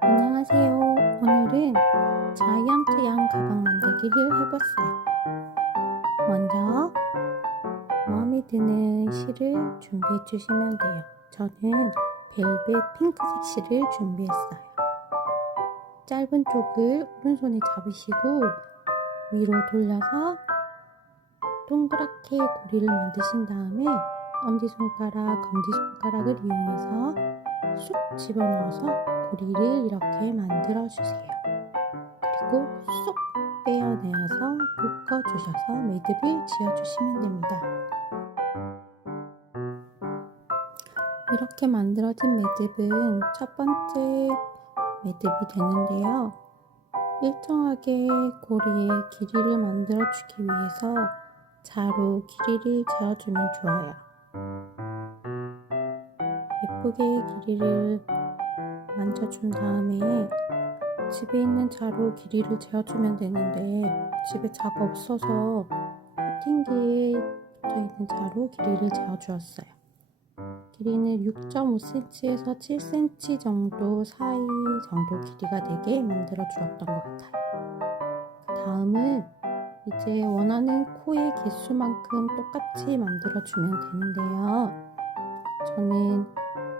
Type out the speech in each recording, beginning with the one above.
안녕하세요. 오늘은 자이언트 양 가방 만들기를 해봤어요. 먼저 마음에 드는 실을 준비해 주시면 돼요. 저는 벨벳 핑크색 실을 준비했어요. 짧은 쪽을 오른손에 잡으시고 위로 돌려서 동그랗게 고리를 만드신 다음에 엄지손가락, 검지손가락을 이용해서 쑥 집어넣어서 고리를 이렇게 만들어 주세요. 그리고 쏙 빼어내어서 묶어주셔서 매듭을 지어주시면 됩니다. 이렇게 만들어진 매듭은 첫 번째 매듭이 되는데요. 일정하게 고리의 길이를 만들어주기 위해서 자로 길이를 재어주면 좋아요. 예쁘게 길이를 만져준 다음에 집에 있는 자로 길이를 재어주면 되는데 집에 자가 없어서 커팅기에 붙어있는 자로 길이를 재어주었어요. 길이는 6.5cm에서 7cm 정도 사이 정도 길이가 되게 만들어 주었던 것 같아요. 그 다음은 이제 원하는 코의 개수만큼 똑같이 만들어 주면 되는데요. 저는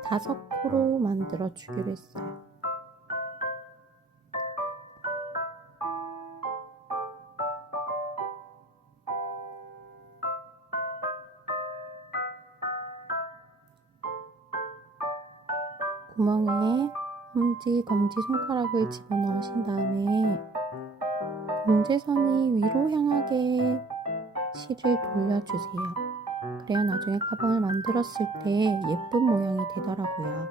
5코로 만들어 주기로 했어요. 구멍에 엄지, 검지 손가락을 집어넣으신 다음에 봉제선이 위로 향하게 실을 돌려주세요. 그래야 나중에 가방을 만들었을 때 예쁜 모양이 되더라고요.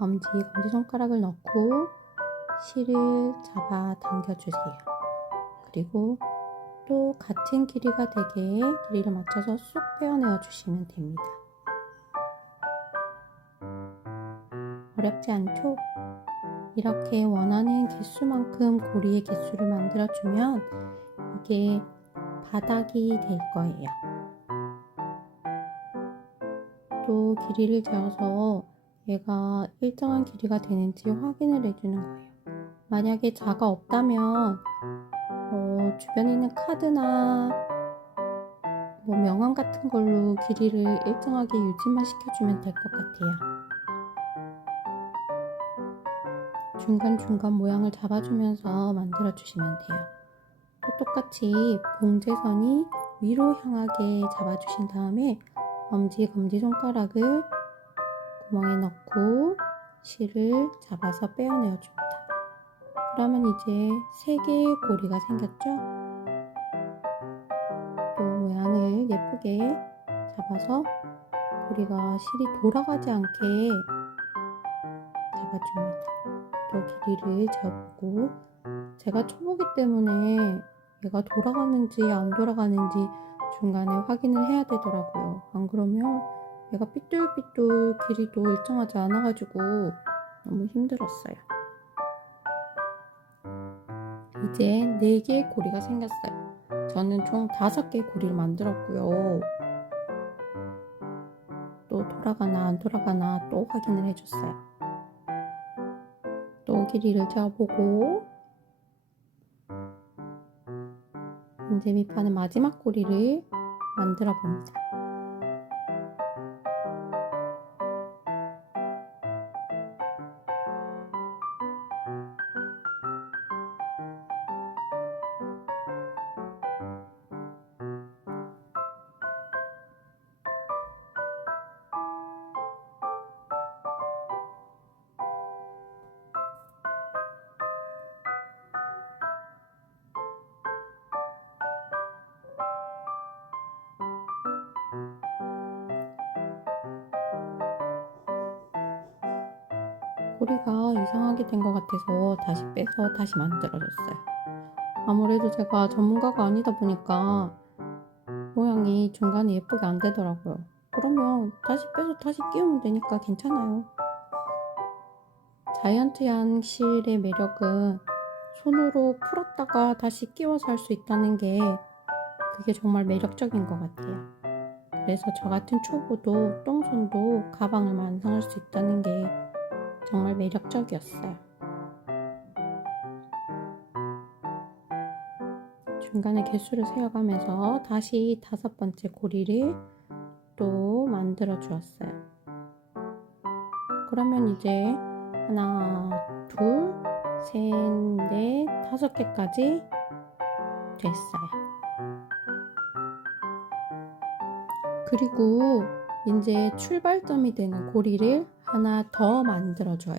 엄지, 검지 손가락을 넣고 실을 잡아 당겨주세요. 그리고 또 같은 길이가 되게 길이를 맞춰서 쏙 빼어내어 주시면 됩니다. 어렵지 않죠? 이렇게 원하는 개수만큼 고리의 개수를 만들어주면 이게 바닥이 될 거예요. 또 길이를 재어서 얘가 일정한 길이가 되는지 확인을 해주는 거예요. 만약에 자가 없다면 주변에 있는 카드나 명함 같은 걸로 길이를 일정하게 유지만 시켜주면 될 것 같아요. 중간중간 모양을 잡아주면서 만들어 주시면 돼요. 또 똑같이 봉제선이 위로 향하게 잡아주신 다음에 엄지, 검지 손가락을 구멍에 넣고 실을 잡아서 빼어내어 줍니다. 그러면 이제 3개의 고리가 생겼죠? 또 모양을 예쁘게 잡아서 고리가 실이 돌아가지 않게 잡아줍니다. 또 길이를 재어보고 제가 초보기 때문에 얘가 돌아가는지 안 돌아가는지 중간에 확인을 해야 되더라고요. 안 그러면 얘가 삐뚤삐뚤 길이도 일정하지 않아가지고 너무 힘들었어요. 이제 4개의 고리가 생겼어요. 저는 총 5개의 고리를 만들었고요. 또 돌아가나 안 돌아가나 또 확인을 해줬어요. 또 길이를 재어보고 이제 밑판은 마지막 고리를 만들어 봅니다. 고리가 이상하게 된 것 같아서 다시 빼서 다시 만들어줬어요. 아무래도 제가 전문가가 아니다 보니까 모양이 중간에 예쁘게 안 되더라고요. 그러면 다시 빼서 다시 끼우면 되니까 괜찮아요. 자이언트 양 실의 매력은 손으로 풀었다가 다시 끼워서 할 수 있다는 게 그게 정말 매력적인 것 같아요. 그래서 저 같은 초보도 똥손도 가방을 완성할 수 있다는 게 정말 매력적이었어요. 중간에 개수를 세어가면서 다시 5번째 고리를 또 만들어 주었어요. 그러면 이제 하나, 둘, 셋, 넷, 5개까지 됐어요. 그리고 이제 출발점이 되는 고리를 하나 더 만들어줘요.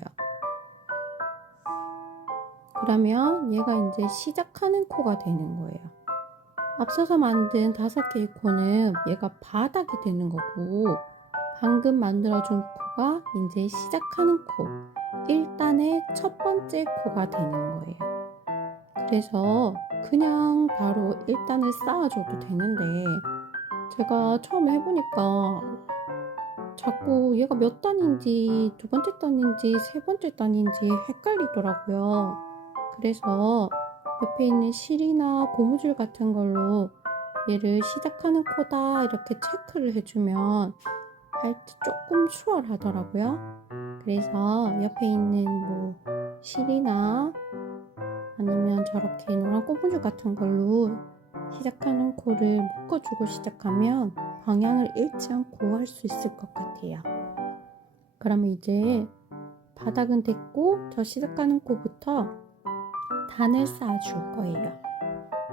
그러면 얘가 이제 시작하는 코가 되는 거예요. 앞서서 만든 5개의 코는 얘가 바닥이 되는 거고, 방금 만들어준 코가 이제 시작하는 코, 1단의 첫 번째 코가 되는 거예요. 그래서 그냥 바로 1단을 쌓아줘도 되는데, 제가 처음 해보니까 자꾸 얘가 몇 단인지, 2번째 단인지, 3번째 단인지 헷갈리더라고요. 그래서 옆에 있는 실이나 고무줄 같은 걸로 얘를 시작하는 코다 이렇게 체크를 해주면 할 때 조금 수월하더라고요. 그래서 옆에 있는 뭐 실이나 아니면 저렇게 노란 고무줄 같은 걸로 시작하는 코를 묶어주고 시작하면 방향을 잃지 않고 할 수 있을 것 같아요. 그러면 이제 바닥은 됐고 저 시작하는 코부터 단을 쌓아줄 거예요.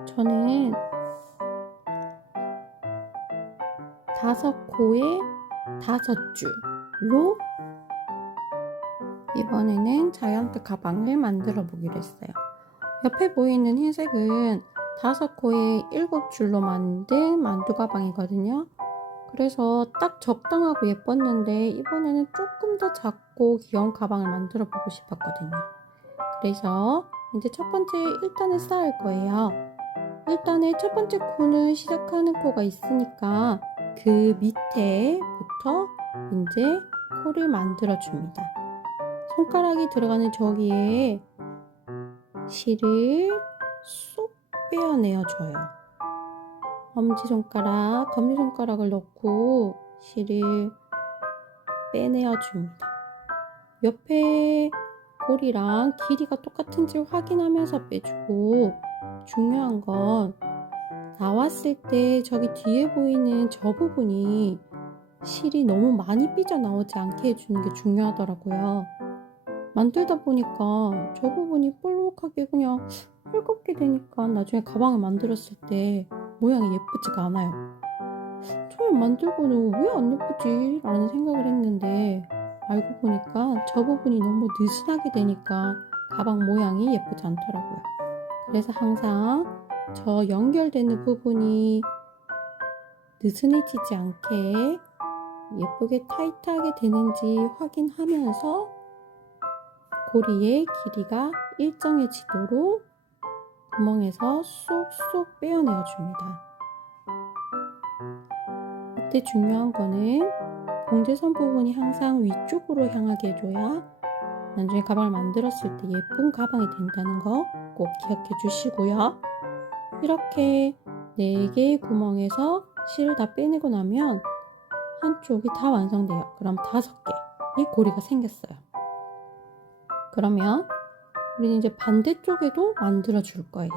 저는 5코에 5줄로 이번에는 자이언트 가방을 만들어 보기로 했어요. 옆에 보이는 흰색은 5코에 7줄로 만든 만두 가방이거든요. 그래서 딱 적당하고 예뻤는데 이번에는 조금 더 작고 귀여운 가방을 만들어 보고 싶었거든요. 그래서 이제 첫 번째 1단을 쌓을 거예요. 1단의 첫 번째 코는 시작하는 코가 있으니까 그 밑에부터 이제 코를 만들어 줍니다. 손가락이 들어가는 저기에 실을 쏙 빼어내어 줘요. 엄지손가락, 검지손가락을 넣고 실을 빼내어 줍니다. 옆에 고리랑 길이가 똑같은지 확인하면서 빼주고, 중요한 건 나왔을 때 저기 뒤에 보이는 저 부분이 실이 너무 많이 삐져나오지 않게 해주는 게 중요하더라고요. 만들다 보니까 저 부분이 볼록하게 그냥 헐겁게 되니까 나중에 가방을 만들었을 때 모양이 예쁘지가 않아요. 처음 만들고는 왜 안 예쁘지? 라는 생각을 했는데 알고 보니까 저 부분이 너무 느슨하게 되니까 가방 모양이 예쁘지 않더라고요. 그래서 항상 저 연결되는 부분이 느슨해지지 않게 예쁘게 타이트하게 되는지 확인하면서 고리의 길이가 일정해지도록 구멍에서 쏙쏙 빼어내어 줍니다. 이때 중요한 거는 봉제선 부분이 항상 위쪽으로 향하게 해줘야 나중에 가방을 만들었을 때 예쁜 가방이 된다는 거 꼭 기억해 주시고요. 이렇게 4개의 구멍에서 실을 다 빼내고 나면 한쪽이 다 완성돼요. 그럼 5개의 고리가 생겼어요. 그러면 우리는 이제 반대쪽에도 만들어 줄 거예요.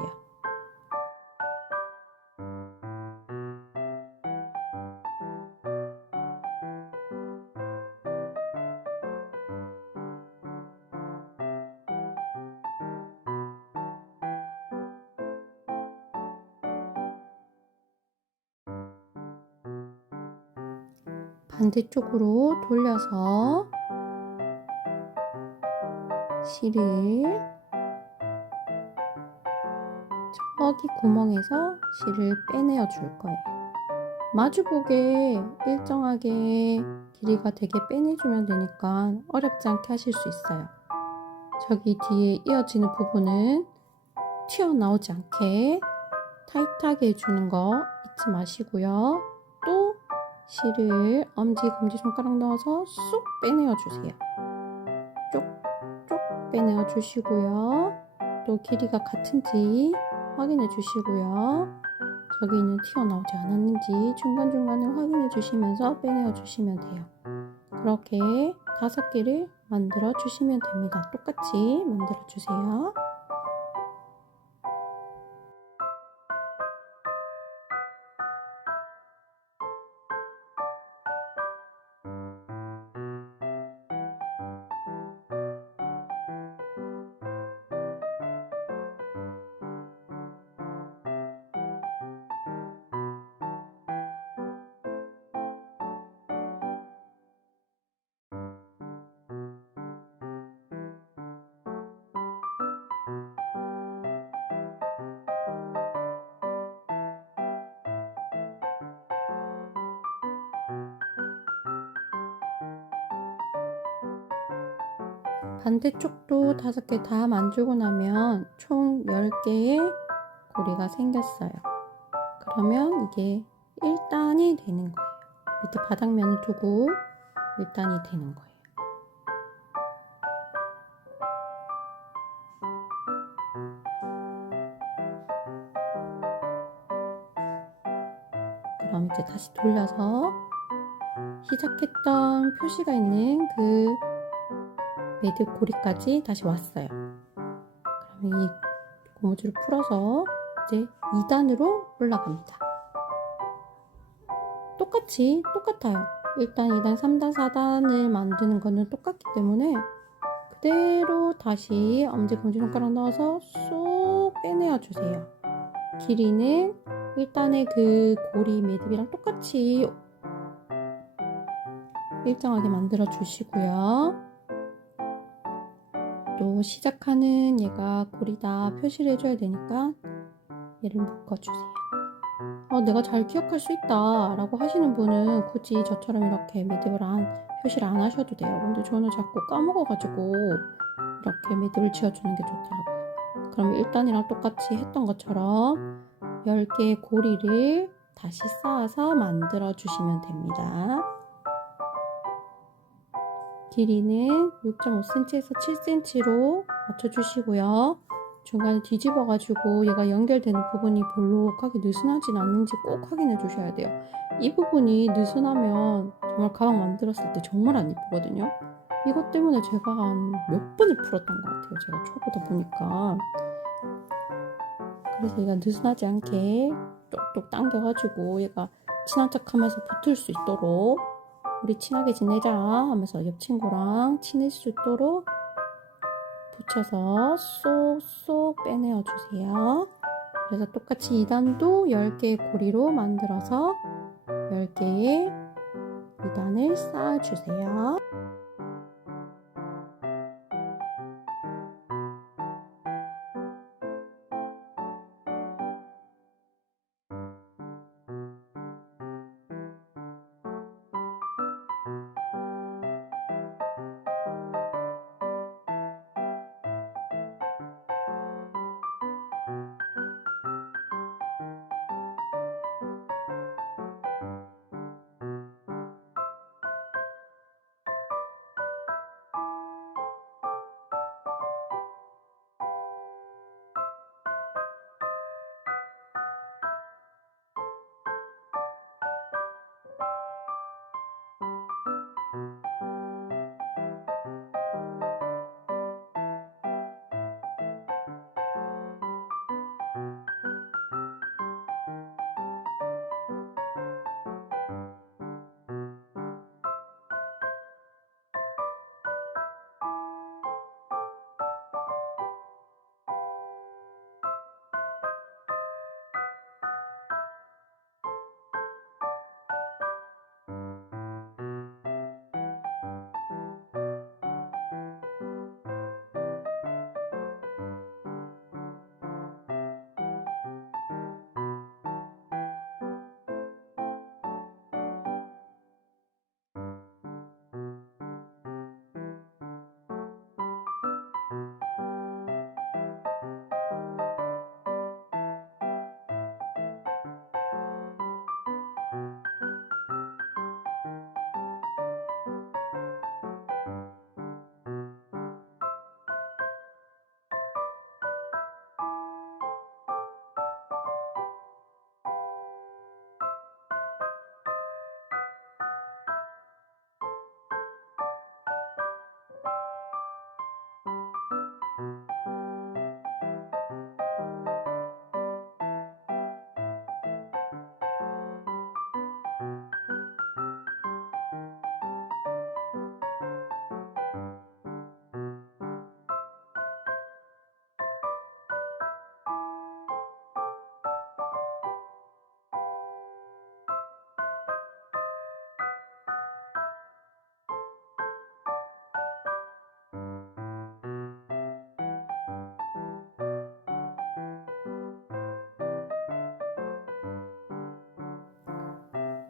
반대쪽으로 돌려서 실을 저기 구멍에서 실을 빼내어 줄 거예요. 마주보게 일정하게 길이가 되게 빼내주면 되니까 어렵지 않게 하실 수 있어요. 저기 뒤에 이어지는 부분은 튀어나오지 않게 타이트하게 해주는 거 잊지 마시고요. 또 실을 엄지, 검지 손가락 넣어서 쏙 빼내어 주세요. 쪽쪽 빼내어 주시고요. 또 길이가 같은지 확인해 주시고요. 저기는 튀어나오지 않았는지 중간중간에 확인해 주시면서 빼내어 주시면 돼요. 그렇게 5개를 만들어 주시면 됩니다. 똑같이 만들어 주세요. 반대쪽도 5개 다 만들고 나면 총 10개의 고리가 생겼어요. 그러면 이게 1단이 되는 거예요. 밑에 바닥면을 두고 1단이 되는 거예요. 그럼 이제 다시 돌려서 시작했던 표시가 있는 그 매듭 고리까지 다시 왔어요. 그러면 이 고무줄을 풀어서 이제 2단으로 올라갑니다. 똑같아요. 1단, 2단, 3단, 4단을 만드는 거는 똑같기 때문에 그대로 다시 엄지손가락 넣어서 쏙 빼내어 주세요. 길이는 1단의 그 고리 매듭이랑 똑같이 일정하게 만들어 주시고요. 또 시작하는 얘가 고리다 표시를 해줘야 되니까 얘를 묶어주세요. 내가 잘 기억할 수 있다 라고 하시는 분은 굳이 저처럼 이렇게 매듭을 표시를 안 하셔도 돼요. 근데 저는 자꾸 까먹어가지고 이렇게 매듭을 지어주는 게 좋더라고요. 그럼 1단이랑 똑같이 했던 것처럼 10개의 고리를 다시 쌓아서 만들어 주시면 됩니다. 길이는 6.5cm에서 7cm로 맞춰주시고요. 중간에 뒤집어가지고 얘가 연결되는 부분이 볼록하게 느슨하진 않는지 꼭 확인해 주셔야 돼요. 이 부분이 느슨하면 정말 가방 만들었을 때 정말 안 이쁘거든요. 이것 때문에 제가 한 몇 번을 풀었던 것 같아요. 제가 초보다 보니까. 그래서 얘가 느슨하지 않게 똑똑 당겨가지고 얘가 친한 척하면서 붙을 수 있도록 우리 친하게 지내자 하면서 옆 친구랑 친해질 수 있도록 붙여서 쏙쏙 빼내어 주세요. 그래서 똑같이 2단도 10개의 고리로 만들어서 10개의 2단을 쌓아 주세요.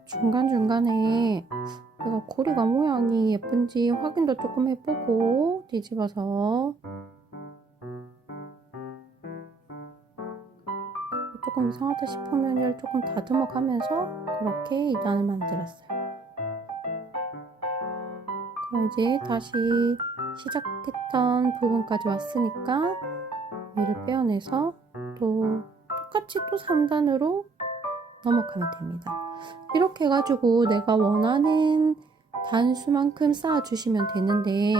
중간중간에 내가 고리가 모양이 예쁜지 확인도 조금 해보고 뒤집어서 조금 이상하다 싶으면 얘를 조금 다듬어 가면서 그렇게 2단을 만들었어요. 그럼 이제 다시 시작했던 부분까지 왔으니까 얘를 빼어내서 또 똑같이 또 3단으로 넘어가면 됩니다. 이렇게 해가지고 내가 원하는 단수만큼 쌓아주시면 되는데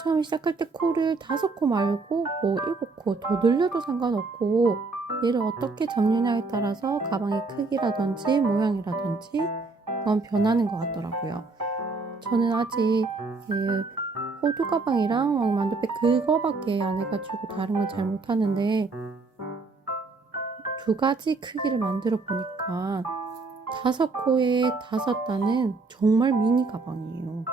처음 시작할 때 코를 5코 말고 7코 더 늘려도 상관없고 얘를 어떻게 잡느냐에 따라서 가방의 크기라든지 모양이라든지 그건 변하는 것 같더라고요. 저는 아직 호두 가방이랑 만두백 그거밖에 안 해가지고 다른 건 잘 못하는데 2가지 크기를 만들어 보니까 5코에 5단은 정말 미니 가방이에요.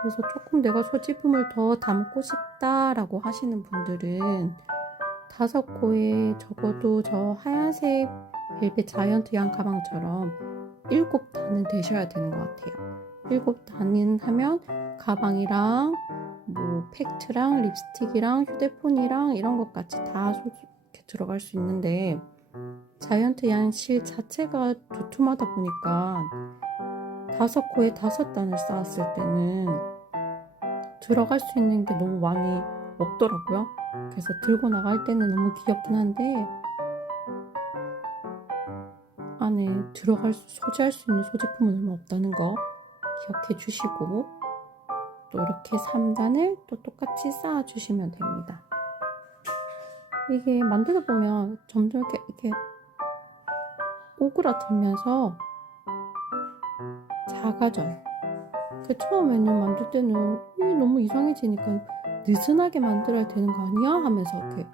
그래서 조금 내가 소지품을 더 담고 싶다라고 하시는 분들은 5코에 적어도 저 하얀색 벨벳 자이언트 양 가방처럼 7단은 되셔야 되는 것 같아요. 7단은 하면 가방이랑 팩트랑 립스틱이랑 휴대폰이랑 이런 것까지 다 이렇게 들어갈 수 있는데 자이언트 양실 자체가 두툼하다 보니까 5코에 5단을 쌓았을 때는 들어갈 수 있는 게 너무 많이 없더라고요. 그래서 들고 나갈 때는 너무 귀엽긴 한데 안에 소지할 수 있는 소지품은 얼마 없다는 거 기억해 주시고 또 이렇게 3단을 또 똑같이 쌓아 주시면 됩니다. 이게 만들다 보면 점점 이렇게 오그라들면서 작아져요. 처음에는 만들 때는 이게 너무 이상해지니까 느슨하게 만들어야 되는 거 아니야? 하면서 이렇게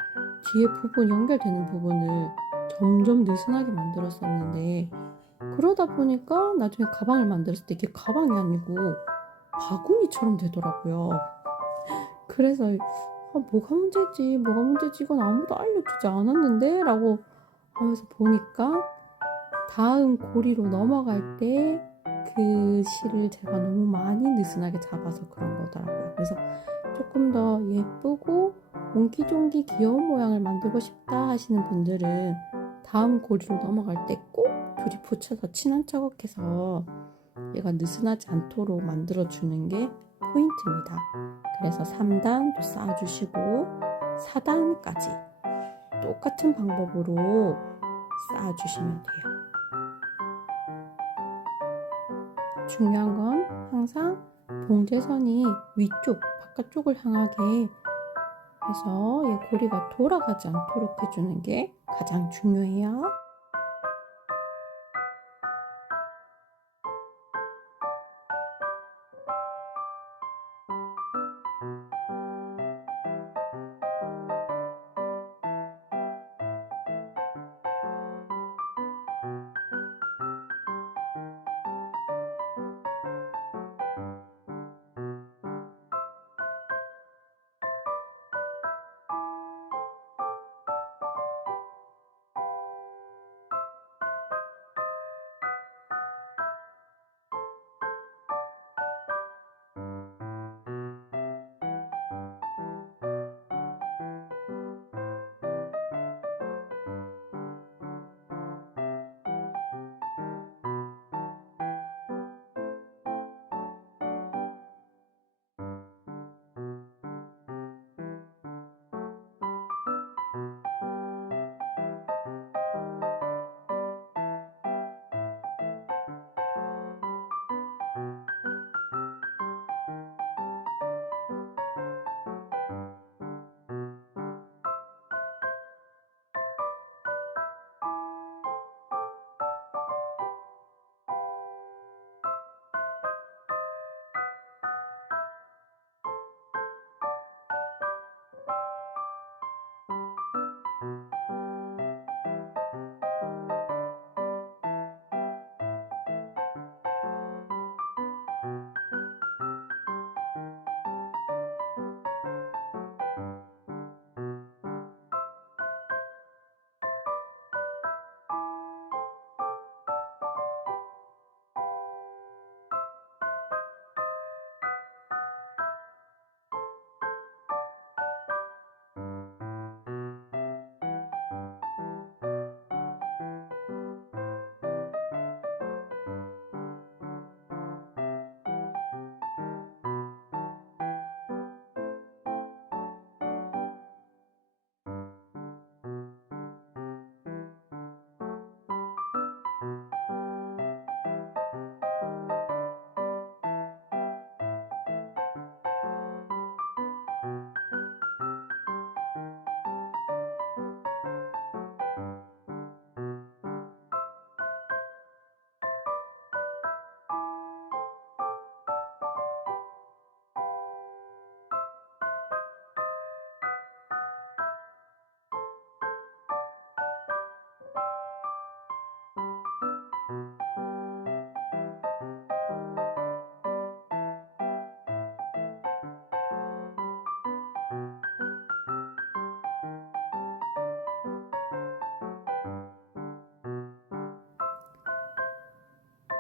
뒤에 부분 연결되는 부분을 점점 느슨하게 만들었었는데 그러다 보니까 나중에 가방을 만들었을 때 이게 가방이 아니고 바구니처럼 되더라고요. 그래서 뭐가 문제지 이건 아무도 알려주지 않았는데 라고 하면서 보니까 다음 고리로 넘어갈 때 그 실을 제가 너무 많이 느슨하게 잡아서 그런 거더라고요. 그래서 조금 더 예쁘고 옹기종기 귀여운 모양을 만들고 싶다 하시는 분들은 다음 고리로 넘어갈 때 꼭 둘이 붙여서 친한 척해서 얘가 느슨하지 않도록 만들어주는 게 포인트입니다. 그래서 3단도 쌓아주시고 4단까지 똑같은 방법으로 쌓아주시면 돼요. 중요한 건 항상 봉제선이 위쪽, 바깥쪽을 향하게 해서 얘 고리가 돌아가지 않도록 해주는 게 가장 중요해요.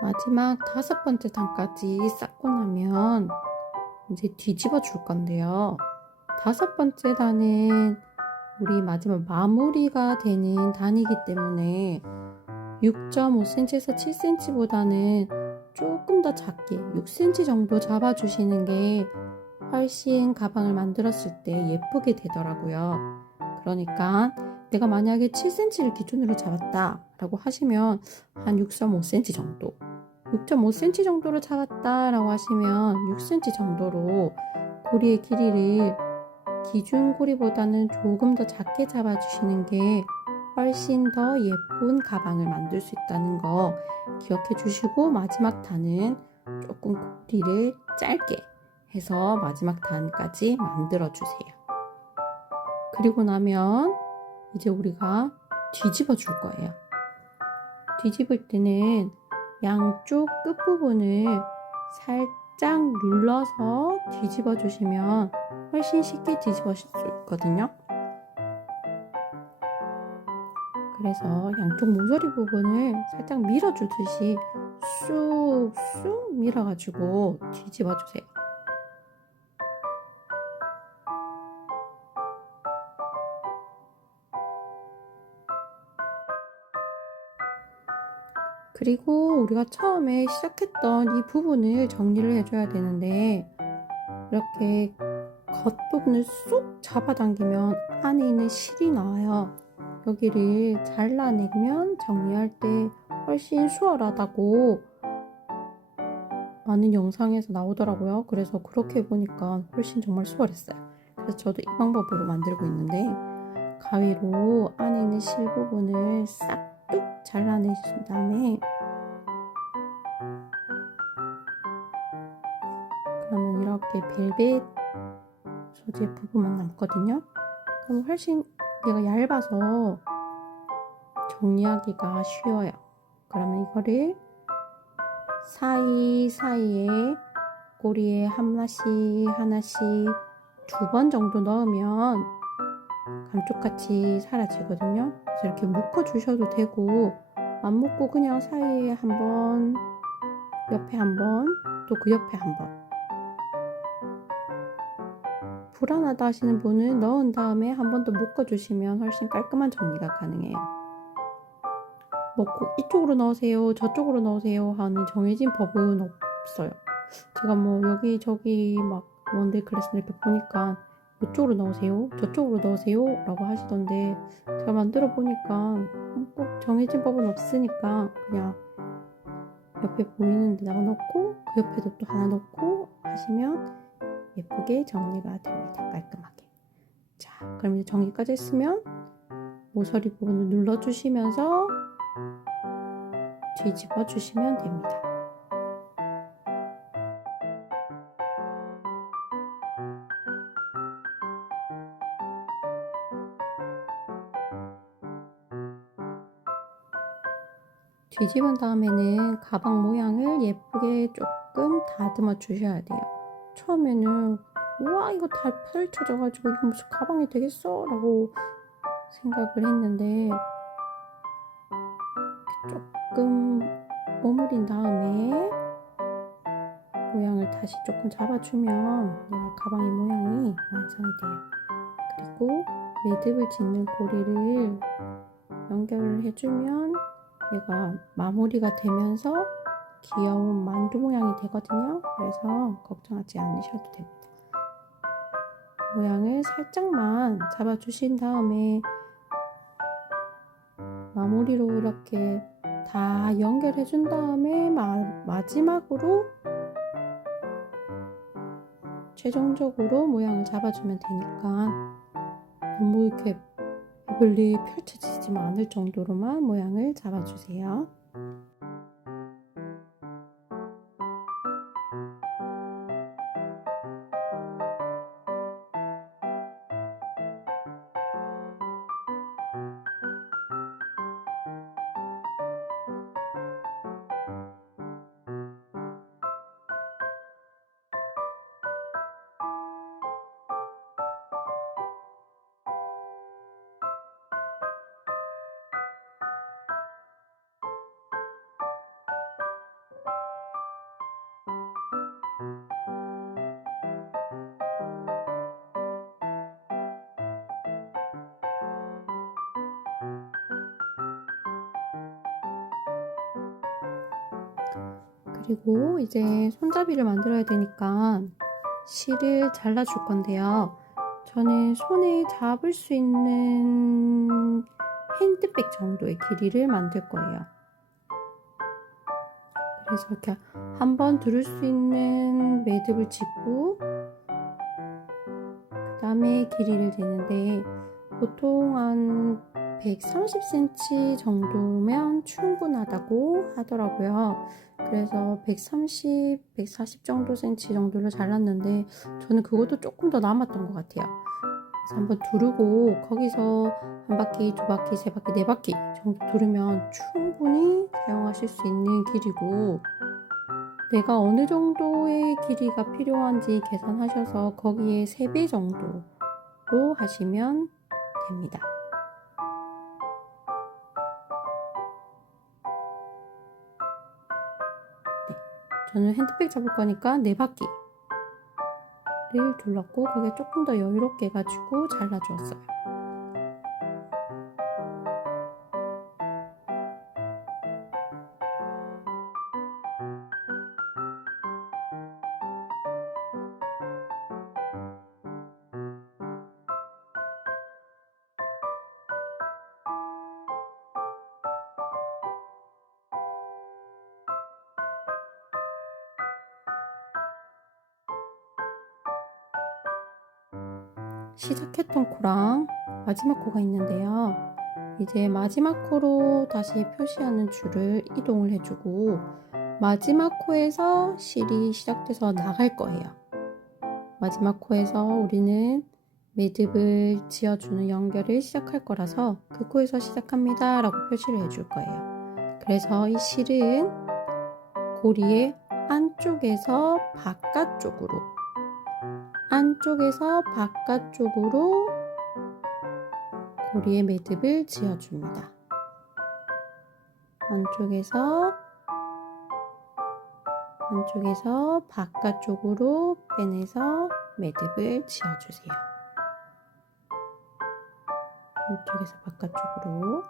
마지막 5번째 단까지 쌓고 나면 이제 뒤집어 줄 건데요. 5번째 단은 우리 마지막 마무리가 되는 단이기 때문에 6.5cm에서 7cm보다는 조금 더 작게 6cm 정도 잡아주시는 게 훨씬 가방을 만들었을 때 예쁘게 되더라고요. 그러니까 내가 만약에 7cm를 기준으로 잡았다 라고 하시면 한 6.5cm 정도 6.5cm 정도로 잡았다 라고 하시면 6cm 정도로 고리의 길이를 기준 고리보다는 조금 더 작게 잡아주시는 게 훨씬 더 예쁜 가방을 만들 수 있다는 거 기억해 주시고, 마지막 단은 조금 고리를 짧게 해서 마지막 단까지 만들어 주세요. 그리고 나면 이제 우리가 뒤집어 줄 거예요. 뒤집을 때는 양쪽 끝부분을 살짝 눌러서 뒤집어 주시면 훨씬 쉽게 뒤집어질 수 있거든요. 그래서 양쪽 모서리 부분을 살짝 밀어주듯이 쑥쑥 밀어가지고 뒤집어 주세요. 그리고 우리가 처음에 시작했던 이 부분을 정리를 해줘야 되는데, 이렇게 겉부분을 쏙 잡아당기면 안에 있는 실이 나와요. 여기를 잘라내면 정리할 때 훨씬 수월하다고 많은 영상에서 나오더라고요. 그래서 그렇게 해보니까 훨씬 정말 수월했어요. 그래서 저도 이 방법으로 만들고 있는데, 가위로 안에 있는 실 부분을 싹둑 잘라내신 다음에, 그러면 이렇게 벨벳 소재 부분만 남거든요. 그럼 훨씬 얘가 얇아서 정리하기가 쉬워요. 그러면 이거를 사이사이에 꼬리에 하나씩 2번 정도 넣으면 감쪽같이 사라지거든요. 그래서 이렇게 묶어 주셔도 되고, 안 묶고 그냥 사이에 한번, 옆에 한번, 또 그 옆에 한번. 불안하다 하시는 분은 넣은 다음에 한 번 더 묶어주시면 훨씬 깔끔한 정리가 가능해요. 뭐 꼭 이쪽으로 넣으세요, 저쪽으로 넣으세요 하는 정해진 법은 없어요. 제가 뭐 여기저기 막 원데이 클래스 이렇게 보니까 이쪽으로 넣으세요, 저쪽으로 넣으세요 라고 하시던데, 제가 만들어 보니까 꼭 정해진 법은 없으니까 그냥 옆에 보이는 데다가 넣고 그 옆에도 또 하나 넣고 하시면 예쁘게 정리가 됩니다. 깔끔하게. 자, 그럼 이제 정리까지 했으면 모서리 부분을 눌러주시면서 뒤집어 주시면 됩니다. 뒤집은 다음에는 가방 모양을 예쁘게 조금 다듬어 주셔야 돼요. 처음에는 우와 이거 다 펼쳐져가지고 이거 무슨 가방이 되겠어? 라고 생각을 했는데, 조금 오므린 다음에 모양을 다시 조금 잡아주면 얘가 가방의 모양이 완성이 돼요. 그리고 매듭을 짓는 고리를 연결을 해주면 얘가 마무리가 되면서 귀여운 만두 모양이 되거든요. 그래서 걱정하지 않으셔도 됩니다. 모양을 살짝만 잡아주신 다음에 마무리로 이렇게 다 연결해 준 다음에 마지막으로 최종적으로 모양을 잡아주면 되니까 너무 이렇게 멀리 펼쳐지지 않을 정도로만 모양을 잡아주세요. 그리고 이제 손잡이를 만들어야 되니까 실을 잘라줄 건데요. 저는 손에 잡을 수 있는 핸드백 정도의 길이를 만들 거예요. 그래서 이렇게 한번 두를 수 있는 매듭을 짚고 그 다음에 길이를 재는데 보통 한 130cm 정도면 충분하다고 하더라고요. 그래서 130, 140 정도 cm 정도를 잘랐는데 저는 그것도 조금 더 남았던 것 같아요. 그래서 한번 두르고 거기서 한 바퀴, 두 바퀴, 세 바퀴, 네 바퀴 정도 두르면 충분히 사용하실 수 있는 길이고 내가 어느 정도의 길이가 필요한지 계산하셔서 거기에 3배 정도로 하시면 됩니다. 네, 저는 핸드백 잡을 거니까 4바퀴를 둘렀고 거기에 조금 더 여유롭게 해가지고 잘라주었어요. 시작했던 코랑 마지막 코가 있는데요. 이제 마지막 코로 다시 표시하는 줄을 이동을 해주고 마지막 코에서 실이 시작돼서 나갈 거예요. 마지막 코에서 우리는 매듭을 지어주는 연결을 시작할 거라서 그 코에서 시작합니다 라고 표시를 해줄 거예요. 그래서 이 실은 고리의 안쪽에서 바깥쪽으로 고리의 매듭을 지어줍니다. 안쪽에서 바깥쪽으로 빼내서 매듭을 지어주세요. 안쪽에서 바깥쪽으로.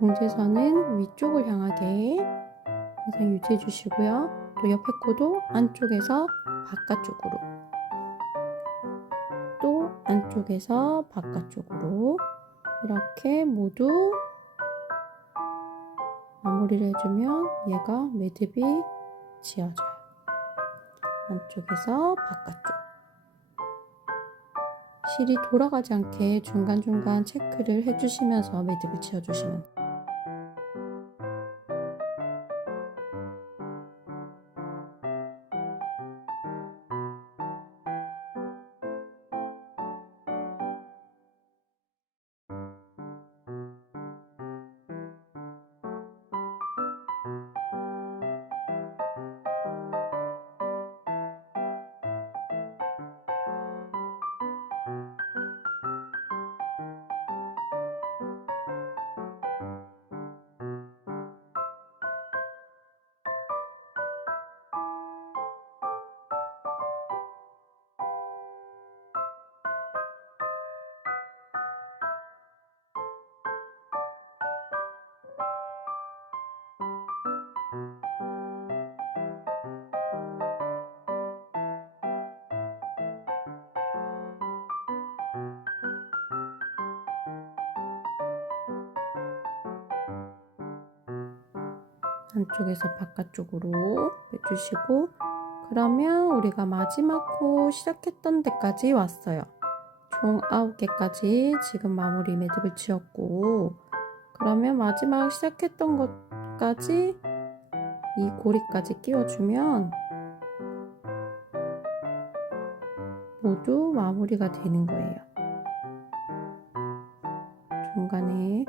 봉제선은 위쪽을 향하게 항상 유지해 주시고요. 또 옆에 코도 안쪽에서 바깥쪽으로, 또 안쪽에서 바깥쪽으로 이렇게 모두 마무리를 해주면 얘가 매듭이 지어져요. 안쪽에서 바깥쪽. 실이 돌아가지 않게 중간중간 체크를 해주시면서 매듭을 지어주시면 돼요. 안쪽에서 바깥쪽으로 빼주시고 그러면 우리가 마지막 코 시작했던 데까지 왔어요. 총 9개까지 지금 마무리 매듭을 지었고 그러면 마지막 시작했던 것까지 이 고리까지 끼워주면 모두 마무리가 되는 거예요. 중간에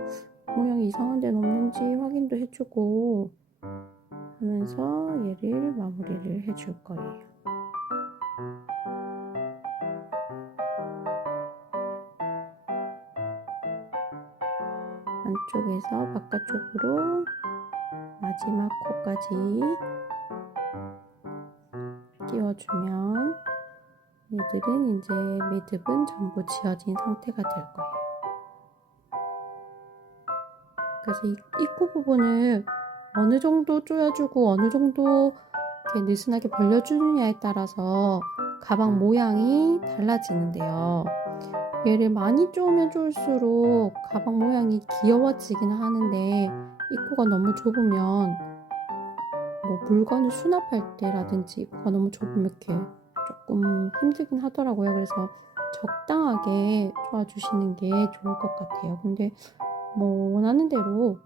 모양이 이상한 데는 없는지 확인도 해주고 하면서 얘를 마무리를 해줄 거예요. 안쪽에서 바깥쪽으로 마지막 코까지 끼워주면 얘들은 이제 매듭은 전부 지어진 상태가 될 거예요. 그래서 이 입구 부분을 어느 정도 조여주고 어느 정도 이렇게 느슨하게 벌려주느냐에 따라서 가방 모양이 달라지는데요. 얘를 많이 조으면 조을수록 가방 모양이 귀여워지긴 하는데 입구가 너무 좁으면 뭐 물건을 수납할 때라든지 입구가 너무 좁으면 이렇게 조금 힘들긴 하더라고요. 그래서 적당하게 조아주시는 게 좋을 것 같아요. 근데 뭐 원하는 대로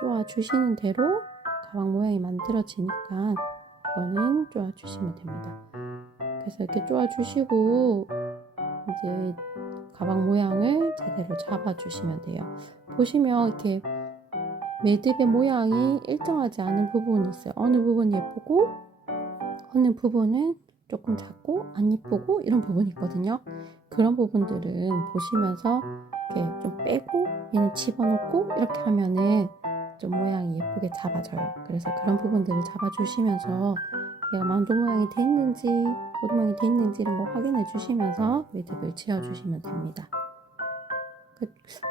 조아주시는 대로 가방 모양이 만들어지니까 이거는 조아주시면 됩니다. 그래서 이렇게 조아주시고 이제 가방 모양을 제대로 잡아주시면 돼요. 보시면 이렇게 매듭의 모양이 일정하지 않은 부분이 있어요. 어느 부분이 예쁘고 어느 부분은 조금 작고 안 예쁘고 이런 부분이 있거든요. 그런 부분들은 보시면서 이렇게 좀 빼고 얘는 집어넣고 이렇게 하면은 좀 모양이 예쁘게 잡아져요. 그래서 그런 부분들을 잡아주시면서 얘가 만두 모양이 돼 있는지 보드 모양이 돼 있는지를 뭐 확인해 주시면서 매듭을 지어주시면 됩니다.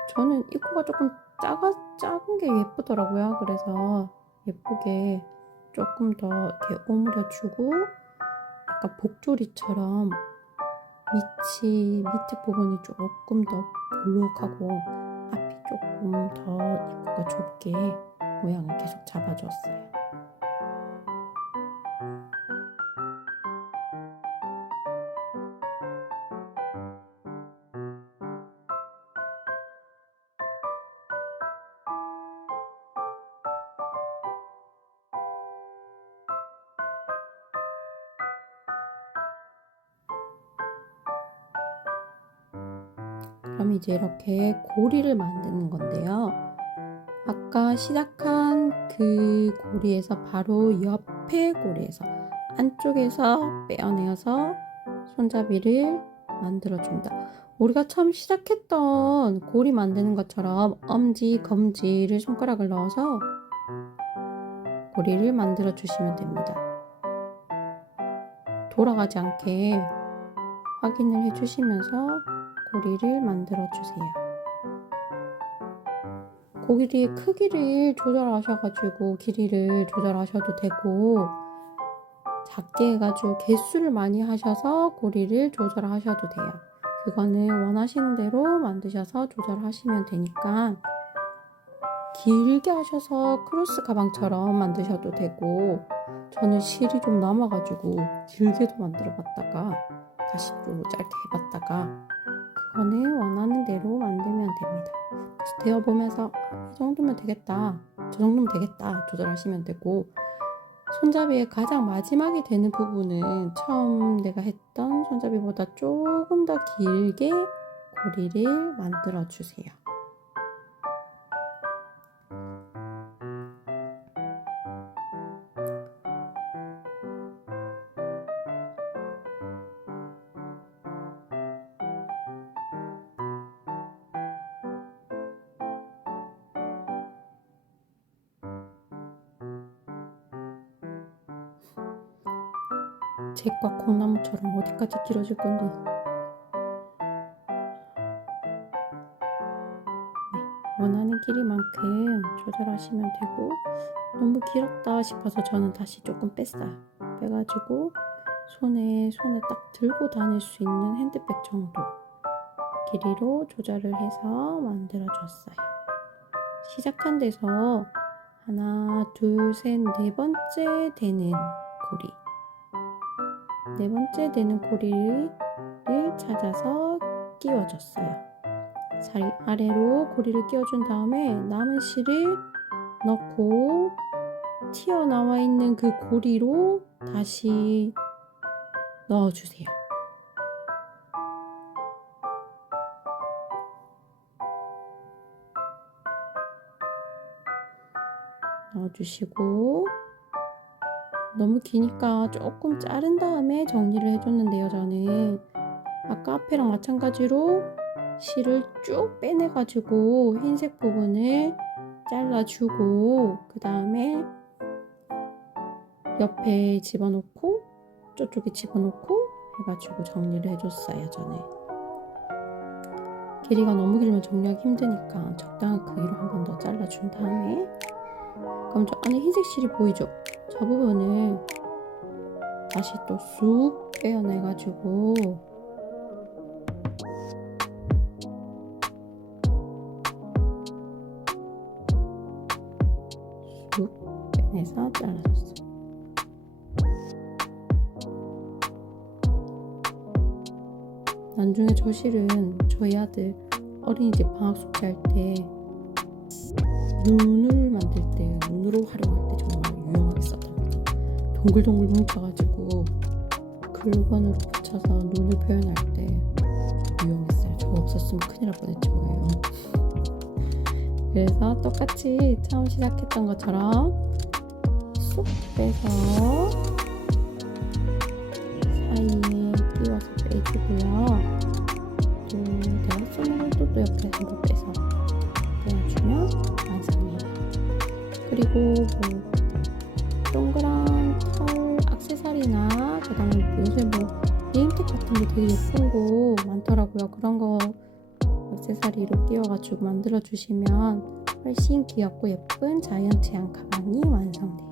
저는 입구가 조금 작은 게 예쁘더라고요. 그래서 예쁘게 조금 더 이렇게 오므려주고 약간 복조리처럼 밑에 부분이 조금 더 볼록하고 앞이 조금 더 입구가 좁게 모양을 계속 잡아줬어요. 그럼 이제 이렇게 고리를 만드는 건데요. 아까 시작한 그 고리에서 바로 옆에 고리에서 안쪽에서 빼어내어서 손잡이를 만들어줍니다. 우리가 처음 시작했던 고리 만드는 것처럼 엄지, 검지를 손가락을 넣어서 고리를 만들어 주시면 됩니다. 돌아가지 않게 확인을 해주시면서 고리를 만들어 주세요. 고리의 크기를 조절하셔가지고 길이를 조절하셔도 되고 작게 해가지고 개수를 많이 하셔서 고리를 조절하셔도 돼요. 그거는 원하시는 대로 만드셔서 조절하시면 되니까 길게 하셔서 크로스 가방처럼 만드셔도 되고 저는 실이 좀 남아가지고 길게도 만들어 봤다가 다시 또 짧게 해봤다가 그거는 원하는 대로 만들면 됩니다. 그래서 되어보면서 이 정도면 되겠다, 저 정도면 되겠다 조절하시면 되고 손잡이의 가장 마지막에 되는 부분은 처음 내가 했던 손잡이보다 조금 더 길게 고리를 만들어 주세요. 잭과 콩나물처럼 어디까지 길어질 건데. 네, 원하는 길이만큼 조절하시면 되고 너무 길었다 싶어서 저는 다시 조금 뺐어요. 빼가지고 손에 딱 들고 다닐 수 있는 핸드백 정도 길이로 조절을 해서 만들어 줬어요. 시작한 데서 하나, 둘, 셋, 네 번째 되는 고리, 네 번째 되는 고리를 찾아서 끼워줬어요. 아래로 고리를 끼워준 다음에 남은 실을 넣고 튀어나와 있는 그 고리로 다시 넣어주세요. 넣어주시고 너무 기니까 조금 자른 다음에 정리를 해줬는데요. 저는 아까 앞에랑 마찬가지로 실을 쭉 빼내가지고 흰색 부분을 잘라주고 그 다음에 옆에 집어넣고 저쪽에 집어넣고 해가지고 정리를 해줬어요. 저는 길이가 너무 길면 정리하기 힘드니까 적당한 크기로 한 번 더 잘라준 다음에, 그럼 저 안에 흰색 실이 보이죠? 저 부분을 다시 또 쑥 빼어내가지고 쑥 빼내서 잘라줬어요. 나중에 저 실은 저희 아들 어린이집 방학 숙제할 때 눈을 만들 때, 눈으로 활용할 때 정말 유용하게 썼던 거죠. 동글동글 뭉쳐가지고 글루건으로 붙여서 눈을 표현할 때 유용했어요. 저거 없었으면 큰일 날 뻔했죠 뭐예요. 그래서 똑같이 처음 시작했던 것처럼 쏙 빼서 사이에 끼워서 빼주고요. 또 대각선을 또 옆에 한번 빼서 빼주면 완성이에요. 그리고 뭐 동그란 털 액세서리나, 그다음에 요새 뭐 네임택 같은 게 되게 예쁜 거 많더라고요. 그런 거 액세서리로 끼워가지고 만들어 주시면 훨씬 귀엽고 예쁜 자이언티한 가방이 완성돼요.